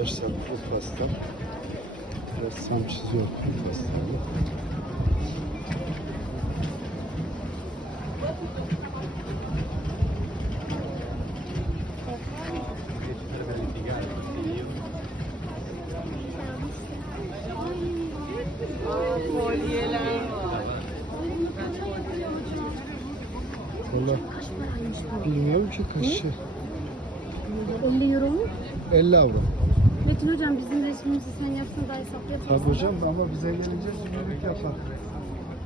arkadaşlar bu pasta ressam çiziyor bu pasta evet. Bilmiyorum ki kaşı. Hı? 50 euro mu? 50 avro. Metin hocam bizim resmimizi sen yapsın da hesaplayalım. Tabii hocam da. ama biz evleneceğiz cimrilik yapar.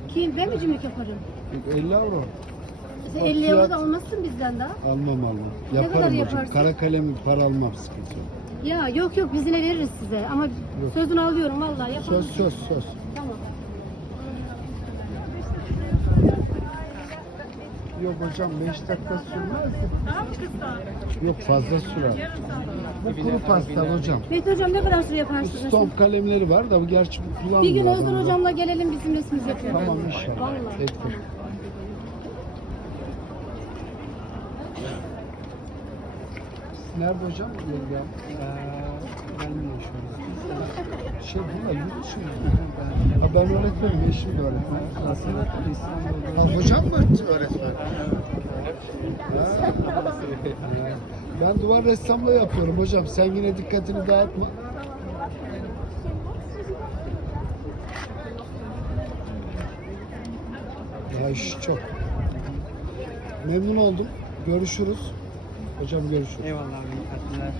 Kim? Ben mi cimrilik yaparım? 50 avro. 50 euro saat... da almazsın bizden daha. Almam almam. ne, ne kadar, kadar yaparsın? Kara kalem para almam sıkıntı. Ya yok yok biz yine veririz size ama yok. sözünü alıyorum vallahi yapalım. Söz mısın? söz söz. Tamam. Ya, beş sonra... Yok hocam 5 dakika sürmez. Daha mı kısa? Yok fazla su var. Bu kuru pasta hocam. Mehmet hocam ne kadar su yaparsınız? Stop kalemleri var da bu gerçi kullanmıyor. Bir gün Özgür hocamla gelelim bizim resmimiz yapıyor. Ya. Tamam inşallah. Vallahi. Evet. Nerede hocam? Ee, gelmiyor şu anda. Şey bunlar yurt dışı mı? Ben, ben öğretmenim, eşim de öğretmen. Aslında İstanbul'da. Ha, hocam mı öğretmen? Ha, ha. Ben duvar ressamla yapıyorum hocam. Sen yine dikkatini dağıtma. Ya iş çok. Memnun oldum. Görüşürüz. Hocam görüşürüz. Eyvallah.